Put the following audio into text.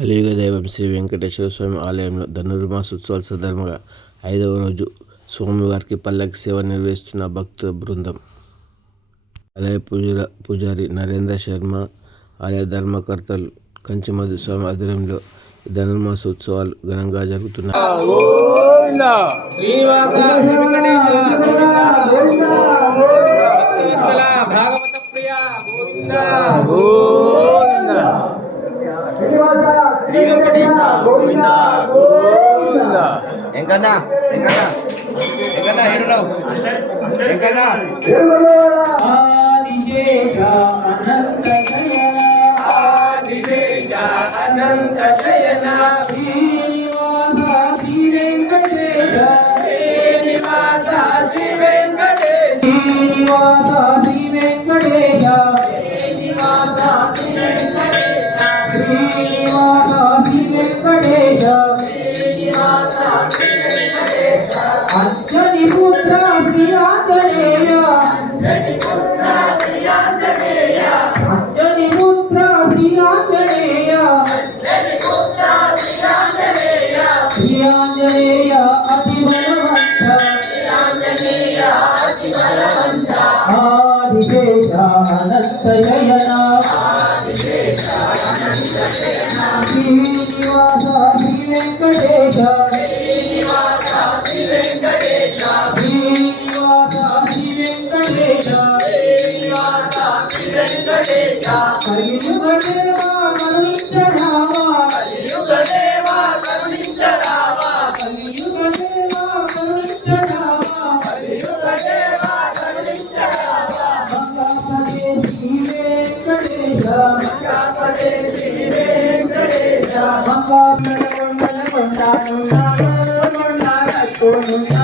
కలియుగ దైవం శ్రీ వెంకటేశ్వర స్వామి ఆలయంలో ధనుర్మాసోత్సవాల సందర్భంగా 5వ రోజు స్వామివారికి పల్లకి సేవ నిర్వహిస్తున్న భక్త బృందం. ఆలయ పూజారి నరేంద్ర శర్మ, ఆలయ ధర్మకర్తలు కంచిమధు స్వామి ఆధ్వర్యంలో ధనుర్మాసోత్సవాలు ఘనంగా జరుగుతున్నాయి. ఎంకన్నా హీరోరావు ఎంకన్నా అనంత శయన అంజని పుత్ర ప్రియాంజనేయ అంజని పుత్ర ప్రియాంజనేయ ప్రియాంజనేయ అతి బలవంత ఆదిశేష అనంత శయన శ్రీనివాస శ్రీ వెంకటేశ Govinda